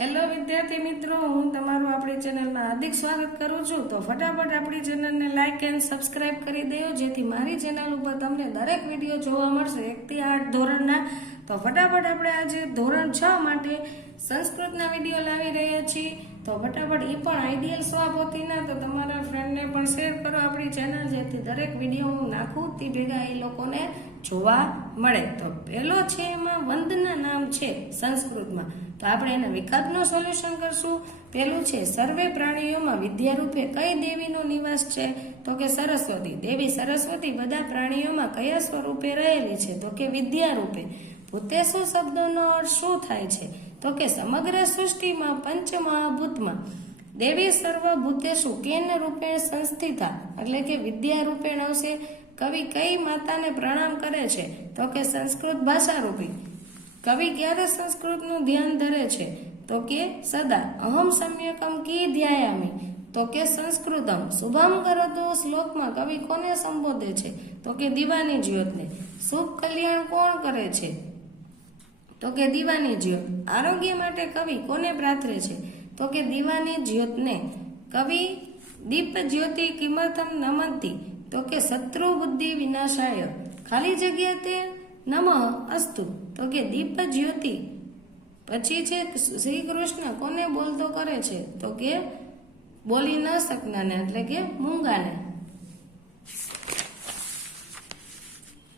Hello વિદ્યાર્થી મિત્રો, હું તમારું આપણી ચેનલમાં હાર્દિક સ્વાગત કરું છું। તો ફટાફટ આપણી ચેનલને લાઈક એન્ડ સબસ્ક્રાઇબ કરી દેજો, જેથી મારી ચેનલ ઉપર તમને દરેક વિડીયો જોવા મળશે 1 થી 8 ધોરણના। તો ફટાફટ આપણે આજે ધોરણ 6 માટે સંસ્કૃતના વિડીયો લાવી રહ્યા છીએ। તો ફટાફટ એ પણ આઈડિયલ સ્વાપોથીના, તો તમારા ફ્રેન્ડને પણ શેર કરો આપણી ચેનલ, જેથી દરેક વિડીયો હું નાખું તે ભેગા એ લોકોને જોવા મળે। તો પહેલો છે એમાં વંદના નામ છે સંસ્કૃતમાં, તો આપણે એના વિકલ્પનો સોલ્યુશન કરશું। પહેલું છે સર્વે પ્રાણીઓમાં વિદ્યારૂપે કઈ દેવીનો નિવાસ છે? તો કે સરસ્વતી। દેવી સરસ્વતી બધા પ્રાણીઓમાં કયા સ્વરૂપે રહેલી છે? તો કે વિદ્યારૂપે। ભૂતેશુ શબ્દનો અર્થ શું થાય છે? તો કે સમગ્ર સૃષ્ટિમાં પંચમહાભૂતમાં દેવી સર્વભૂતેશુ કેન રૂપેણ સંસ્થિતા, એટલે કે વિદ્યા રૂપેણ આવશે। કવિ કઈ માતાને પ્રણામ કરે છે? તો કે સંસ્કૃત ભાષા રૂપી। કવિ ક્યારે સંસ્કૃતનું ધ્યાન ધરે છે? તો કે સદા। અહમ સમ્યકમ કી ધ્યાયામી, તો કે સંસ્કૃતમ। શુભમ કરોતુ શ્લોકમાં કવિ કોને સંબોધે છે? તો કે દીવાની જ્યોતને। શુભ કલ્યાણ કોણ કરે છે? તો કે દીવાની જ્યોત। આરોગ્ય માટે કવિ કોને પ્રાર્થે છે? તો કે દીવાની જ્યોતને। કવિ દીપ જ્યોતિ કિમર્થમ નમંતી, તો કે શત્રુ બુદ્ધિ વિનાશાય। ખાલી જગ્યા તે નમઃ અસ્તુ, તો કે દીપ જ્યોતિ પછી છે શ્રી કૃષ્ણ કોને બોલતો કરે છે? તો કે બોલી ન શકનાને, એટલે કે મૂંગાને।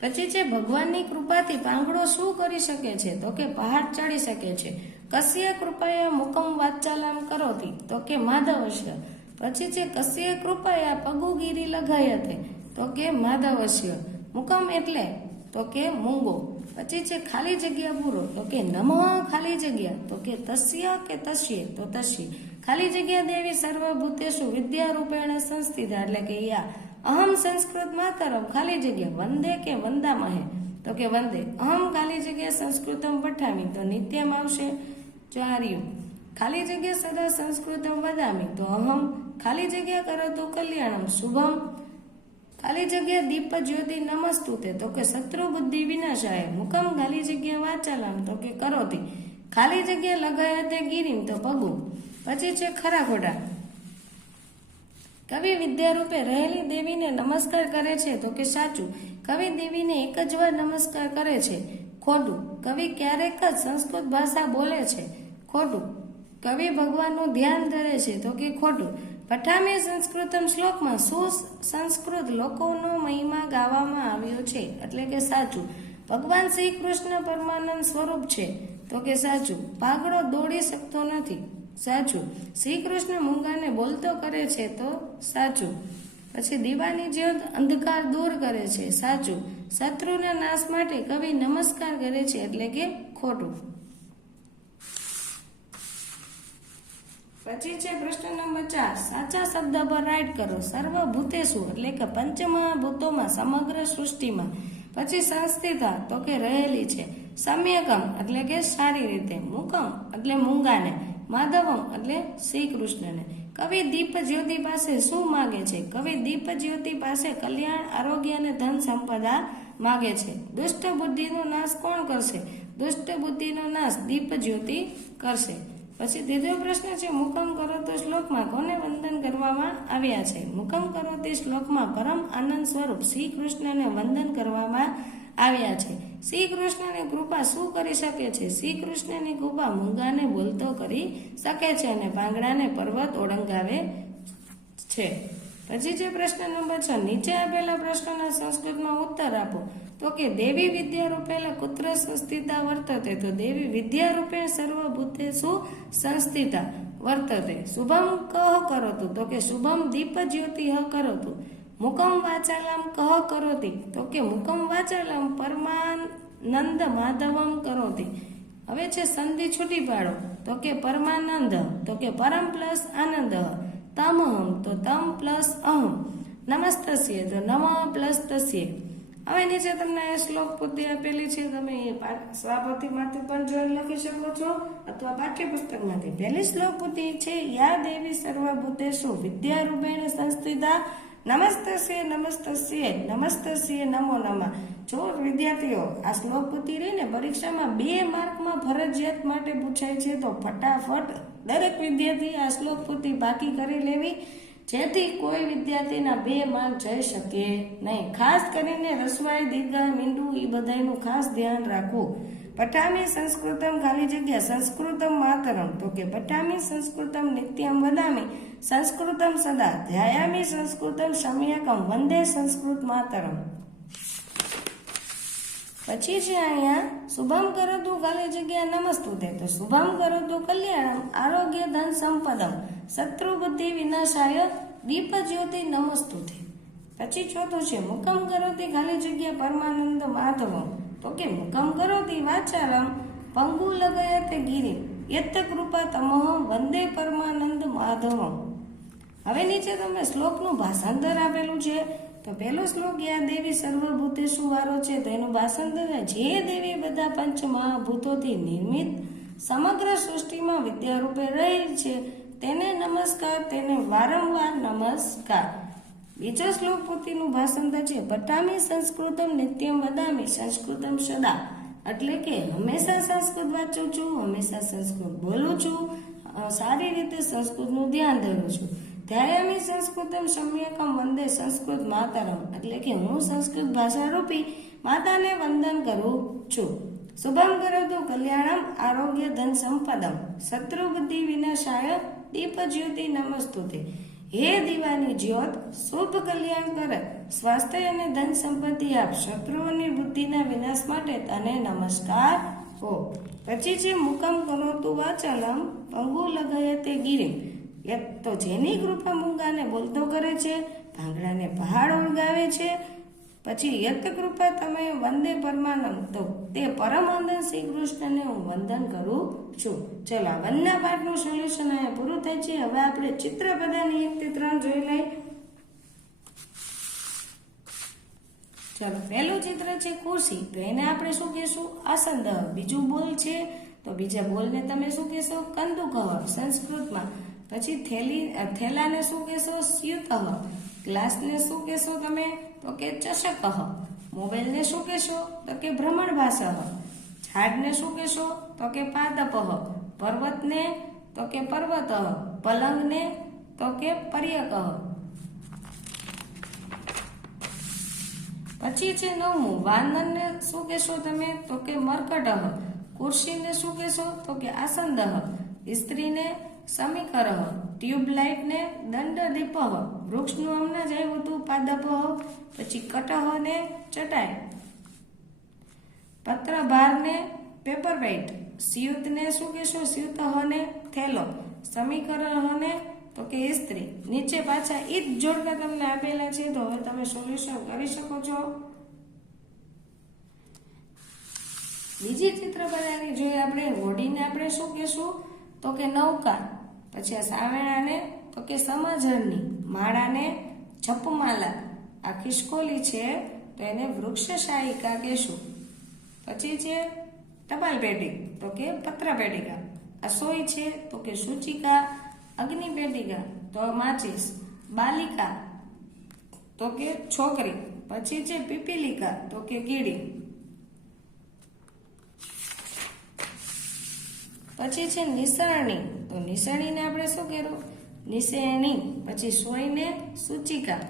પછી છે ભગવાનની કૃપાથી પાંગડો શું કરી શકે છે? તો કે પહાડ ચડી શકે છે। કસ્ય કૃપયા મુકમ વાચાલામ કરોતી, તો કે માધવસ્ય। પછી છે કસ્ય કૃપયા પગુગીરી લગાયતે, તો કે માધવસ્ય। મુકમ એટલે તો કે મૂંગો। પછી છે ખાલી જગ્યા પૂરો, તો કે નમઃ ખાલી જગ્યા, તો કે તસ્ય કે તસ્ય, તો તસ્ય। ખાલી જગ્યા દેવી સર્વભૂતેષુ વિદ્યા રૂપેણ સંસ્થિતા, એટલે કે યા। અહમ સંસ્કૃત માતરમ ખાલી જગ્યા વંદે કે વંદામહે, તો કે વંદે। અહમ ખાલી જગ્યા સંસ્કૃતમ પઠામી, તો નિત્યમ આવશે ચાર્યુ। ખાલી જગ્યા સદા સંસ્કૃતમ વદામી, તો અહમ ખાલી જગ્યા કરોતુ કલ્યાણમ શુભમ। ખાલી જગ્યા દીપ જ્યોતિ નમસ્તુતે, તો કે શત્રુ બુદ્ધિ વિનાશાય। મુકમ ખાલી જગ્યા વાચાલામ, તો કે કરોતી। ખાલી જગ્યા લગાયતે ગીરીમ, તો પગુ। પછી છે ખરા ખોટા। કવિ વિદ્યારૂપે રહેલી દેવીને નમસ્કાર કરે છે, તો કે સાચું। કવિ દેવીને એક જ વાર નમસ્કાર કરે છે, ખોટું। કવિ ક્યારેક જ સંસ્કૃત ભાષા બોલે છે, ખોટું। કવિ ભગવાનનું ધ્યાન ધરે છે, તો કે ખોટું। પઠામી સંસ્કૃતમ શ્લોકમાં શું સંસ્કૃત લોકોનો મહિમા ગાવામાં આવ્યો છે? એટલે કે સાચું। ભગવાન શ્રી કૃષ્ણ પરમાનંદ સ્વરૂપ છે, તો કે સાચું। પાગડો દોડી શકતો નથી, સાચું। શ્રી કૃષ્ણ મૂંગાને બોલતો કરે છે, તો સાચું। પછી દીવાની જ્યોત અંધકાર દૂર કરે છે, સાચું। શત્રુના નાશ માટે કવિ નમસ્કાર કરે છે, એટલે કે ખોટું। પછી છે પ્રશ્ન નંબર 4, સાચા શબ્દ પર રાઈટ કરો। સર્વભૂતેષુ એટલે કે પંચમહાભૂતોમાં સમગ્ર સૃષ્ટિમાં। પછી સંસ્થિતા, તો કે રહેલી છે। સમ્યકમ એટલે કે સારી રીતે। મુકમ એટલે મૂંગાને। માધવમ એટલે શ્રી કૃષ્ણને। કવિ દીપ જ્યોતિ પાસે શું માગે છે? કવિ દીપ જ્યોતિ પાસે કલ્યાણ, આરોગ્ય અને ધન સંપદા માગે છે। દુષ્ટ બુદ્ધિનો નાશ કોણ કરશે? દુષ્ટ બુદ્ધિનો નાશ દીપ જ્યોતિ કરશે। પછી ત્રીજો પ્રશ્ન છે મુકમ કરોતો શ્લોકમાં કોને વંદન કરવામાં આવ્યા છે? મુકમ કરોતી શ્લોકમાં પરમ આનંદ સ્વરૂપ શ્રી કૃષ્ણને વંદન કરવામાં આવ્યા છે। શ્રી કૃષ્ણની કૃપા શું કરી શકે છે? શ્રી કૃષ્ણની કૃપા મૂંગાને બોલતો કરી શકે છે અને પાંગડાને પર્વત ઓળંગાવે છે। પછી છે પ્રશ્ન નંબર 6, નીચે આપેલા પ્રશ્નના સંસ્કૃતમાં ઉત્તર આપો। તો કે દેવી વિદ્યા રૂપેલા કુત્ર સંસ્થિતા વર્તતે, તો દેવી વિદ્યા રૂપે સર્વભૂતેષુ સંસ્થિતા વર્તતે। શુભમ કહ કરોતુ, તો કે શુભમ દીપ જ્યોતિ કરોતુ। મુકમ વાચાલામ કહ કરોતી, તો કે મુકમ વાચાલામ પરમાનંદ માધવમ કરોતી। હવે છે સંધિ છૂટી પાડો, તો કે પરમાનંદ, તો કે પરમ પ્લસ આનંદ। તમહમ, તો તમ પ્લસ અહમ। નમસ્તસ્ય, તો નમ પ્લસ તસ્ય। હવે નીચે તમને શ્લોક પૂર્તિ આપેલી છે, તમે એ સ્વાપતિમાંથી પણ જોઈ લખી શકો છો અથવા પાઠ્યપુસ્તકમાંથી। પહેલી શ્લોક પૂર્તિ છે યા દેવી સર્વભૂતેષુ વિદ્યારૂપેણ સંસ્થિતા નમસ્તસ્ય નમસ્તસ્ય નમસ્તસ્ય નમો નમઃ. જો વિદ્યાર્થીઓ આ શ્લોક પૂછી રહીને પરીક્ષામાં 2 માર્કમાં ફરજિયાત માટે પૂછાય છે, તો ફટાફટ દરેક વિદ્યાર્થી આ શ્લોક પૂર્તિ બાકી કરી લેવી, જેથી કોઈ વિદ્યાર્થીના 2 માર્ક જઈ શકે નહીં. ખાસ કરીને રસવાઈ, દીર્ઘ, મીંડું એ બધાનું ખાસ ધ્યાન રાખવું. પઠામી સંસ્કૃતમ ખાલી જગ્યા સંસ્કૃતમ માતરમ, તો કે પઠામી સંસ્કૃતમ નિત્યમ વદામી સંસ્કૃતમ સદા ધ્યાયામી સંસ્કૃતમ સમ્યકમ વંદે સંસ્કૃત માતરમ. પછી છે અહીંયા શુભમ કરોતુ ખાલી જગ્યા નમસ્તુતે, તો શુભમ કરોતુ કલ્યાણમ આરોગ્ય ધન સંપદમ શત્રુ બુદ્ધિ વિનાશાય દીપ જ્યોતિ નમસ્તુતે. પછી ચોથું છે મુકમ કરોતી ખાલી જગ્યા પરમાનંદ માધવમ, તો કે મુકમ કરોતી વાચાલમ પંગુ લગયતે ગિરિ યત કૃપા તમઃ વંદે પરમાનંદ માધવમ. હવે નીચે તમને શ્લોકનું ભાષાંતર આપેલું છે. તો પહેલો શ્લોક યા દેવી સર્વભૂતેષુ વાળો છે, તો એનું ભાષાંતર જે દેવી બધા પંચ મહાભૂતોથી નિર્મિત સમગ્ર સૃષ્ટિમાં વિદ્યા રૂપે રહી છે તેને નમસ્કાર, તેને વારંવાર નમસ્કાર. બીજો શ્લોક પોતીનું ભાષાંતર છે પઠામી સંસ્કૃતમ નિત્યમ વદામી સંસ્કૃતમ સદા, એટલે કે હંમેશા સંસ્કૃત વાંચું છું, હંમેશા સંસ્કૃત બોલું છું, સારી રીતે સંસ્કૃતનું ધ્યાન ધરું છું. ધ્યાયામી સંસ્કૃતમ સમ્યકમ વંદે સંસ્કૃત માતરમ, એટલે કે હું સંસ્કૃત ભાષા રૂપી માતાને વંદન કરું છું. શુભમ કરોતુ કલ્યાણમ આરોગ્ય ધન સંપદમ શત્રુ બુદ્ધિ વિનાશાય દીપ જ્યોતિ નમસ્તુતે. હે દીવાની જ્યોત, શુભ કલ્યાણ કરે, સ્વાસ્થ્ય અને ધન સંપત્તિ આપ, શત્રુઓની બુદ્ધિના વિનાશ માટે તને નમસ્કાર હો. પછી છે મુકમ કરોતુ વાચાલમ પંગુ લગયતે ગિરિમ, તો જેની કૃપા મૂંગાને બોલતો કરે છે, ભાંગડાને પહાડ ઓળગાવે છે. પછી યત કૃપા તમે વંદે પરમાનંદ, તો તે પરમાનંદ શ્રી કૃષ્ણને હું વંદન કરું છું. ચલો વંદના પાઠનું સોલ્યુશન અહીંયા પૂરું થાય છે. હવે આપણે ચિત્ર બધાની 1 થી 3 જોઈ લઈએ. ચલો પહેલું ચિત્ર છે ખુરશી, તો એને આપણે શું કહેશું? આસંદ. બીજું બોલ છે, તો બીજા બોલને તમે શું કહેશો? કંદુક સંસ્કૃતમાં. પછી થેલાને શું કહેશો? સ્યુત. ગ્લાસને શું કહેશો તમે? તો કે ચષક. મોબાઈલને શું કહેશો? તો કે ભ્રમણભાસ. ઝાડને શું કહેશો? તો કે પાદપ. પર્વતને તો કે પર્વત. પલંગને તો કે પર્યક. પછી છે 9મું વાનરને શું કહેશો તમે? તો કે મરકટ. ખુરશીને શું કહેશો? તો કે આસંદ. સ્ત્રીને સમીકર. ટ્યુબલાઇટને દંડદીપ. વૃક્ષનું હમણાં જ આવ્યું હતું પાદપ. પછી કટહ ને ચટાઈ. પત્રભારને પેપર વેઇટ. સ્યુતને શું કહેશો? સ્યુતહ ને થેલો. સમીકરણ ને તો કે સ્ત્રી. નીચે પાછા ઈ જ જોડકા તમને આપેલા છે, તો હવે તમે સોલ્યુશન કરી શકો છો. બીજી ચિત્ર બનાવી જોઈએ આપણે. હોડીને આપણે શું કહેશું? તો કે નૌકા. પછી આ સાવેણાને તો કે સમાજરની. માળાને જપમાલા. આ ખિસકોલી છે તો એને વૃક્ષશાયિકા કહેશું. પછી છે ટપાલ પેટી, તો કે પત્ર પેટિકા. આ સોય છે તો કે સૂચિકા. અગ્નિ પેટિકા તો માચીસ. બાલિકા તો કે છોકરી. પછી છે પીપીલિકા તો કે કીડી. પછી છે નિસરણી, તો નિસરણીને આપણે શું કહેવું? નિસેણી. પછી સોયને સૂચિકા.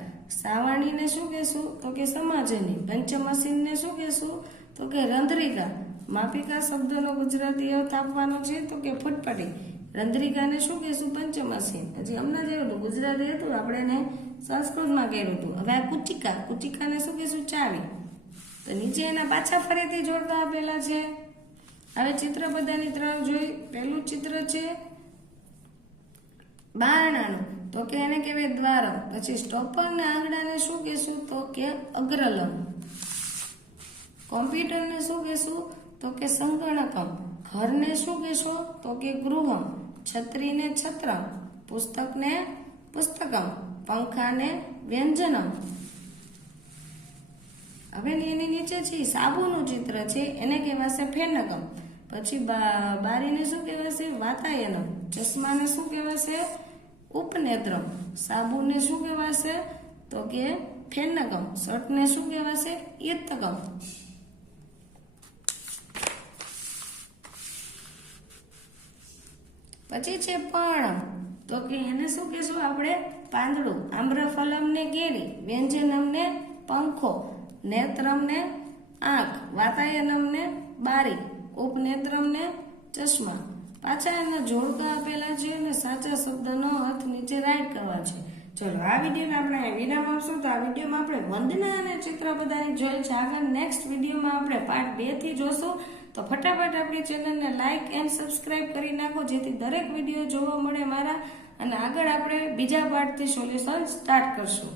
સાવરણીને શું કહેશું? તો કે સમાજની. પંચમસીનને શું કહેશું? તો કે રંધ્રિકા. માપિકા શબ્દનો ગુજરાતી અર્થ આપવાનો છે તો કે ફૂટપટી. રંધ્રિકાને શું કહેશું? પંચમસીન. હજી હમણાં જેવું હતું ગુજરાતી હતું, આપણે એને સંસ્કૃતમાં કર્યું હતું. હવે આ કુચિકા. કુચિકાને શું કહેશું? ચાવી. તો નીચે એના પાછા ફરીથી જોડતા આપેલા છે. હવે ચિત્ર બધાની 3 જોઈ. પહેલું ચિત્ર છે બારણાનું, તો કે એને કહેવાય દ્વારમ. પછી સ્ટોપરના આંગણાને શું કહેશું? તો કે અગ્રલમ. કોમ્પ્યુટરને શું કહેશું? તો કે સંગણકમ. ઘરને શું કહેશો? તો કે ગૃહમ. છત્રીને છત્રમ. પુસ્તકને પુસ્તકમ. પંખાને વ્યંજનમ. હવે એની નીચે છે સાબુનું ચિત્ર છે, એને કહેવાશે ફેનકમ. પછી બારીને શું કહેવાશે? વાતાયનમ. ચશ્માને શું કહેવાશે? ઉપનેત્રમ. સાબુને શું કહેવાશે? તો કે ફેન્નગમ. શર્ટને શું કહેવાશે? યત્તગમ. પછી છે પર્ણ, તો કે એને શું કહેશું આપણે? પાંદડું. આમ્રફલમને કેરી, વ્યંજનમને પંખો, નેત્રમને આંખ, વાતાયનમને બારી, ઉપનેત્રમને ચશ્મા. પાછા એના જોડકા આપેલા છે અને સાચા શબ્દનો અર્થ નીચે રાઈટ કરવા છે. ચલો આ વિડીયોને આપણે વિરામ આપશું. તો આ વિડીયોમાં આપણે વંદના અને ચિત્ર બધાની જોઈ છે. આગળ નેક્સ્ટ વિડીયોમાં આપણે પાર્ટ 2 થી જોશું. તો ફટાફટ આપણી ચેનલને લાઇક એન્ડ સબસ્ક્રાઇબ કરી નાખો જેથી દરેક વિડીયો જોવા મળે મારા. અને આગળ આપણે બીજા પાર્ટથી સોલ્યુશન સ્ટાર્ટ કરશું.